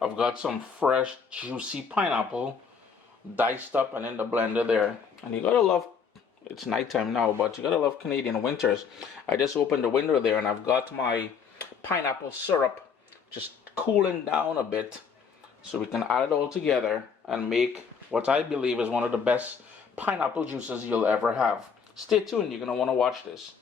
I've got some fresh, juicy pineapple diced up and in the blender there. And you gotta love, it's nighttime now, but you gotta love Canadian winters. I just opened the window there and I've got my pineapple syrup just cooling down a bit so we can add it all together and make what I believe is one of the best pineapple juices you'll ever have. Stay tuned, you're gonna wanna watch this.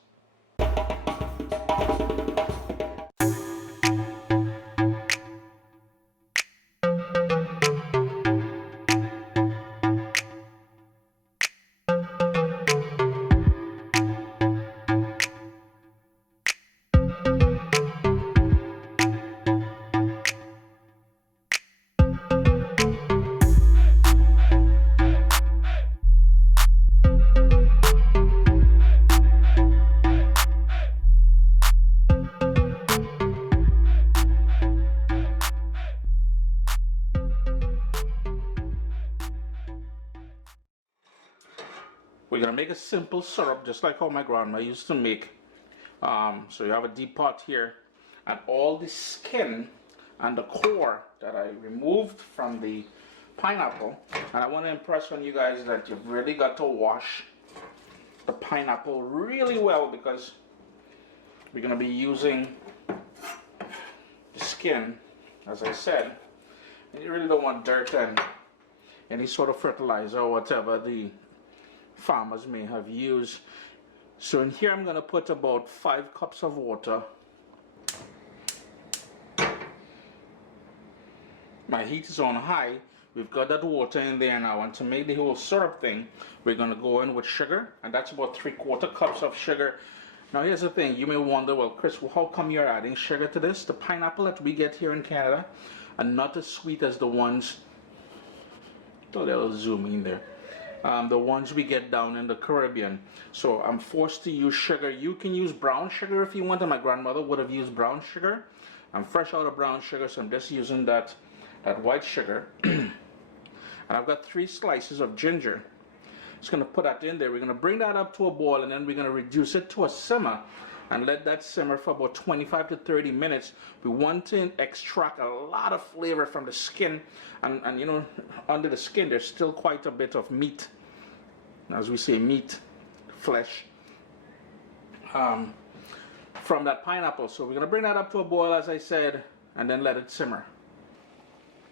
We're gonna make a simple syrup just like how my grandma used to make. So you have a deep pot here, and all the skin and the core that I removed from the pineapple. And I want to impress on you guys that you've really got to wash the pineapple really well, because we're gonna be using the skin, as I said, and you really don't want dirt and any sort of fertilizer or whatever the farmers may have used. So in here I'm going to put about 5 cups of water. My heat is on high. We've got that water in there now, and to make the whole syrup thing, we're going to go in with sugar, and that's about 3/4 cups of sugar. Now here's the thing, you may wonder, well Chris, how come you're adding sugar to this? The pineapple that we get here in Canada are not as sweet as the ones, a little zoom in there, the ones we get down in the Caribbean. So I'm forced to use sugar. You can use brown sugar if you want, and my grandmother would have used brown sugar. I'm fresh out of brown sugar, so I'm just using that white sugar. And I've got 3 slices of ginger. Just going to put that in there. We're going to bring that up to a boil, and then we're going to reduce it to a simmer and let that simmer for about 25 to 30 minutes. We want to extract a lot of flavor from the skin, and you know, under the skin there's still quite a bit of meat, as we say, meat, flesh, from that pineapple. So we're going to bring that up to a boil, as I said, and then let it simmer.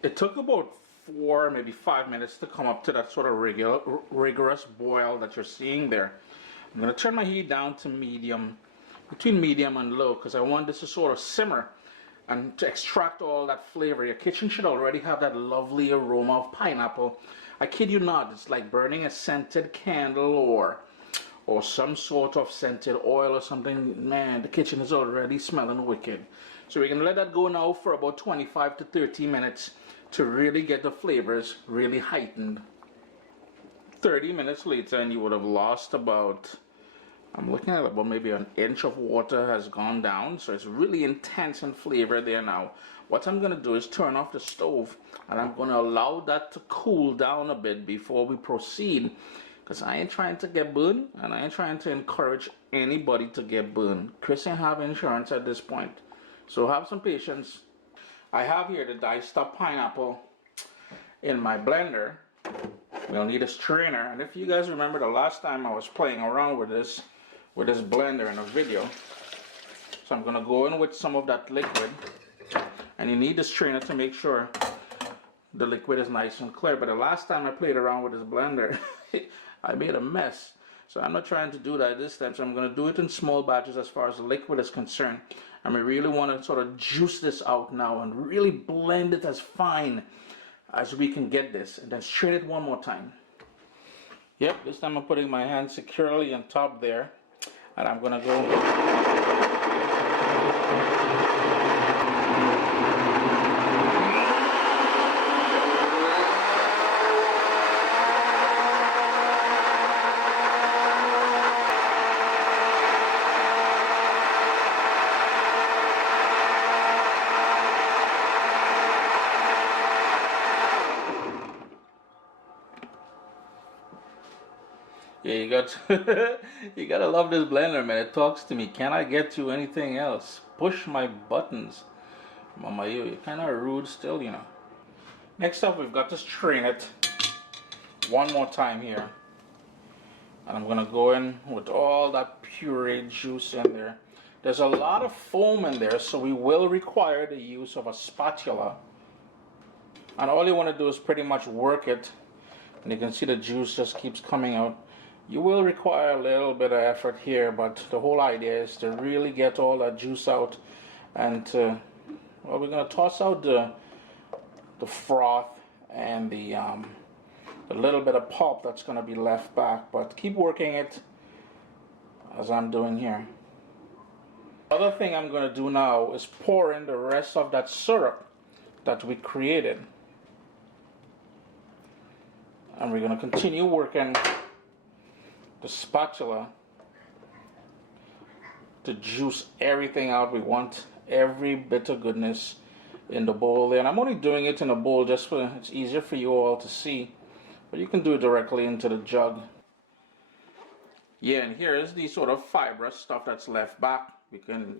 It took about 4, maybe 5 minutes to come up to that sort of rigorous boil that you're seeing there. I'm going to turn my heat down to medium, between medium and low, because I want this to sort of simmer and to extract all that flavor. Your kitchen should already have that lovely aroma of pineapple. I kid you not, it's like burning a scented candle or some sort of scented oil or something. Man, the kitchen is already smelling wicked. So we're going to let that go now for about 25 to 30 minutes to really get the flavors really heightened. 30 minutes later and you would have lost about, I'm looking at about maybe an inch of water has gone down, so it's really intense in flavor there now. What I'm going to do is turn off the stove, and I'm going to allow that to cool down a bit before we proceed, because I ain't trying to get burned, and I ain't trying to encourage anybody to get burned. Chris ain't have insurance at this point, so have some patience. I have here the diced up pineapple in my blender. We'll need a strainer, and if you guys remember the last time I was playing around with this blender in a video, so I'm going to go in with some of that liquid, and you need the strainer to make sure the liquid is nice and clear. But the last time I played around with this blender I made a mess, so I'm not trying to do that this time. So I'm going to do it in small batches as far as the liquid is concerned, and we really want to sort of juice this out now and really blend it as fine as we can get this, and then strain it one more time. Yep, this time I'm putting my hand securely on top there, and I'm gonna go. Yeah, you gotta love this blender, man. It talks to me. Can I get you anything else? Push my buttons. Mama, you're kind of rude still, you know. Next up, we've got to strain it one more time here. And I'm gonna go in with all that pureed juice in there. There's a lot of foam in there, so we will require the use of a spatula. And all you want to do is pretty much work it, and you can see the juice just keeps coming out. You will require a little bit of effort here, but the whole idea is to really get all that juice out, and well, we're gonna toss out the froth and the little bit of pulp that's gonna be left back, but keep working it as I'm doing here. Other thing I'm going to do now is pour in the rest of that syrup that we created. And we're going to continue working the spatula to juice everything out. We want every bit of goodness in the bowl there. And I'm only doing it in a bowl just for it's easier for you all to see. But you can do it directly into the jug. Yeah, and here is the sort of fibrous stuff that's left back. You can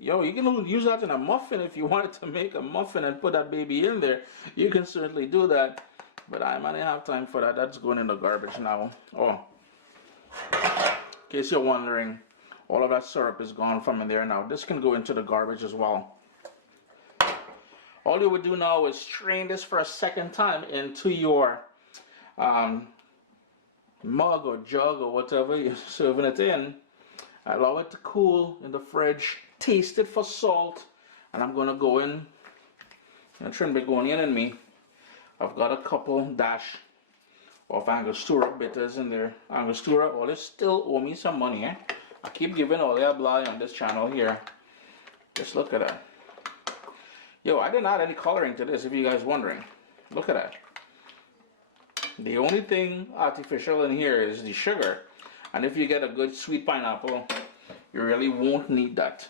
use that in a muffin if you wanted to make a muffin and put that baby in there. You can certainly do that, but I might not have time for that. That's going in the garbage now. Oh, in case you're wondering, all of that syrup is gone from in there now. This can go into the garbage as well. All you would do now is strain this for a second time into your mug or jug or whatever you're serving it in. Allow it to cool in the fridge. Taste it for salt. And I'm going to go in. Trinbagonian in me. I've got a couple dash of Angostura Bitters in there. Angostura always still owe me some money. I keep giving all the blah on this channel here. Just look at that. Yo, I didn't add any coloring to this if you guys wondering. Look at that. The only thing artificial in here is the sugar. And if you get a good sweet pineapple, you really won't need that.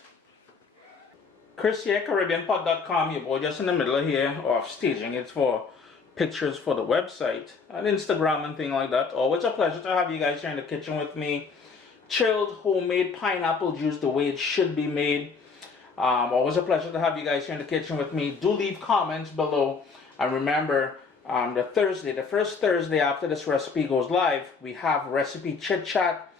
Chris here, CaribbeanPot.com. Your boy just in the middle here of staging it for pictures for the website and Instagram and thing like that. Always a pleasure to have you guys here in the kitchen with me. Chilled homemade pineapple juice the way it should be made. Always a pleasure to have you guys here in the kitchen with me. Do leave comments below. And remember, the first Thursday after this recipe goes live, we have recipe chit chat,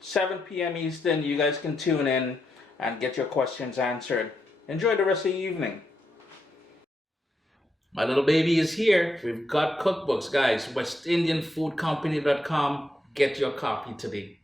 7 p.m. Eastern. You guys can tune in and get your questions answered. Enjoy the rest of the evening. My little baby is here. We've got cookbooks, guys. WestIndianFoodCompany.com. Get your copy today.